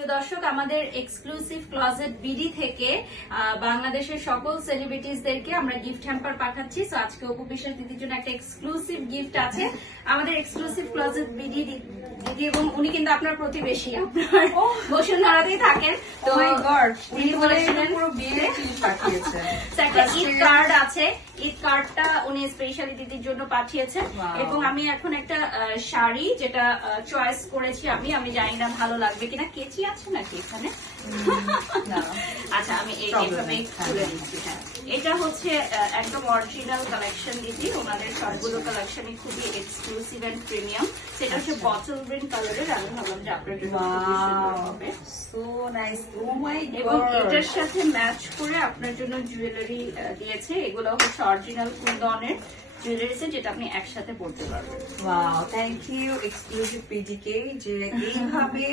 প্রিয় দর্শক, আমাদের এক্সক্লুসিভ ক্লজেট বিডি থেকে বাংলাদেশের সকল সেলিব্রিটিজদেরকে আমরা গিফট হ্যাম্পার পাঠাচ্ছি। সো আজকে অপু বিশ্বাস দিদির জন্য একটা এক্সক্লুসিভ গিফট আছে আমাদের এক্সক্লুসিভ ক্লজেট বিডি দিদি, এবং উনি কিন্তু আপনার প্রতিবেশী, আপনার বসুন্ধরাতেই থাকেন। তো দিদি বলেছিলেন পুরো বিয়ে জিনিস পাঠিয়েছেন। একটা ঈদ কার্ড আছে, ঈদ কার্ডটা উনি স্পেশালি দিদির জন্য পাঠিয়েছেন। এবং আমি এখন একটা শাড়ি যেটা চয়েস করেছি, আমি জানি না ভালো লাগবে কিনা। কেচি আছে নাকি এখানে? আচ্ছা, আমি এইভাবে খুলে দিচ্ছি। হ্যাঁ, এটা হচ্ছে একদম অরিজিনাল কালেকশন দিদি, ওনাদের সবগুলো কালেকশনই খুবই এক্সক্লুসিভ এন্ড প্রিমিয়াম। সেটা হচ্ছে বটল গ্রিন কালারের। আমি ভাবলাম যে আপনার জন্য হবে। সো নাইস, ও মাই গড। এবং এটার সাথে ম্যাচ করে আপনার জন্য জুয়েলারি দিয়েছে। এগুলো হচ্ছে অরিজিনাল কুন্দনের জুয়েলারি সেট, যেটা আপনি একসাথে পড়তে পারবেন। ওয়াও, থ্যাংক ইউ এক্সক্লুসিভ পিডিকে যে এইভাবে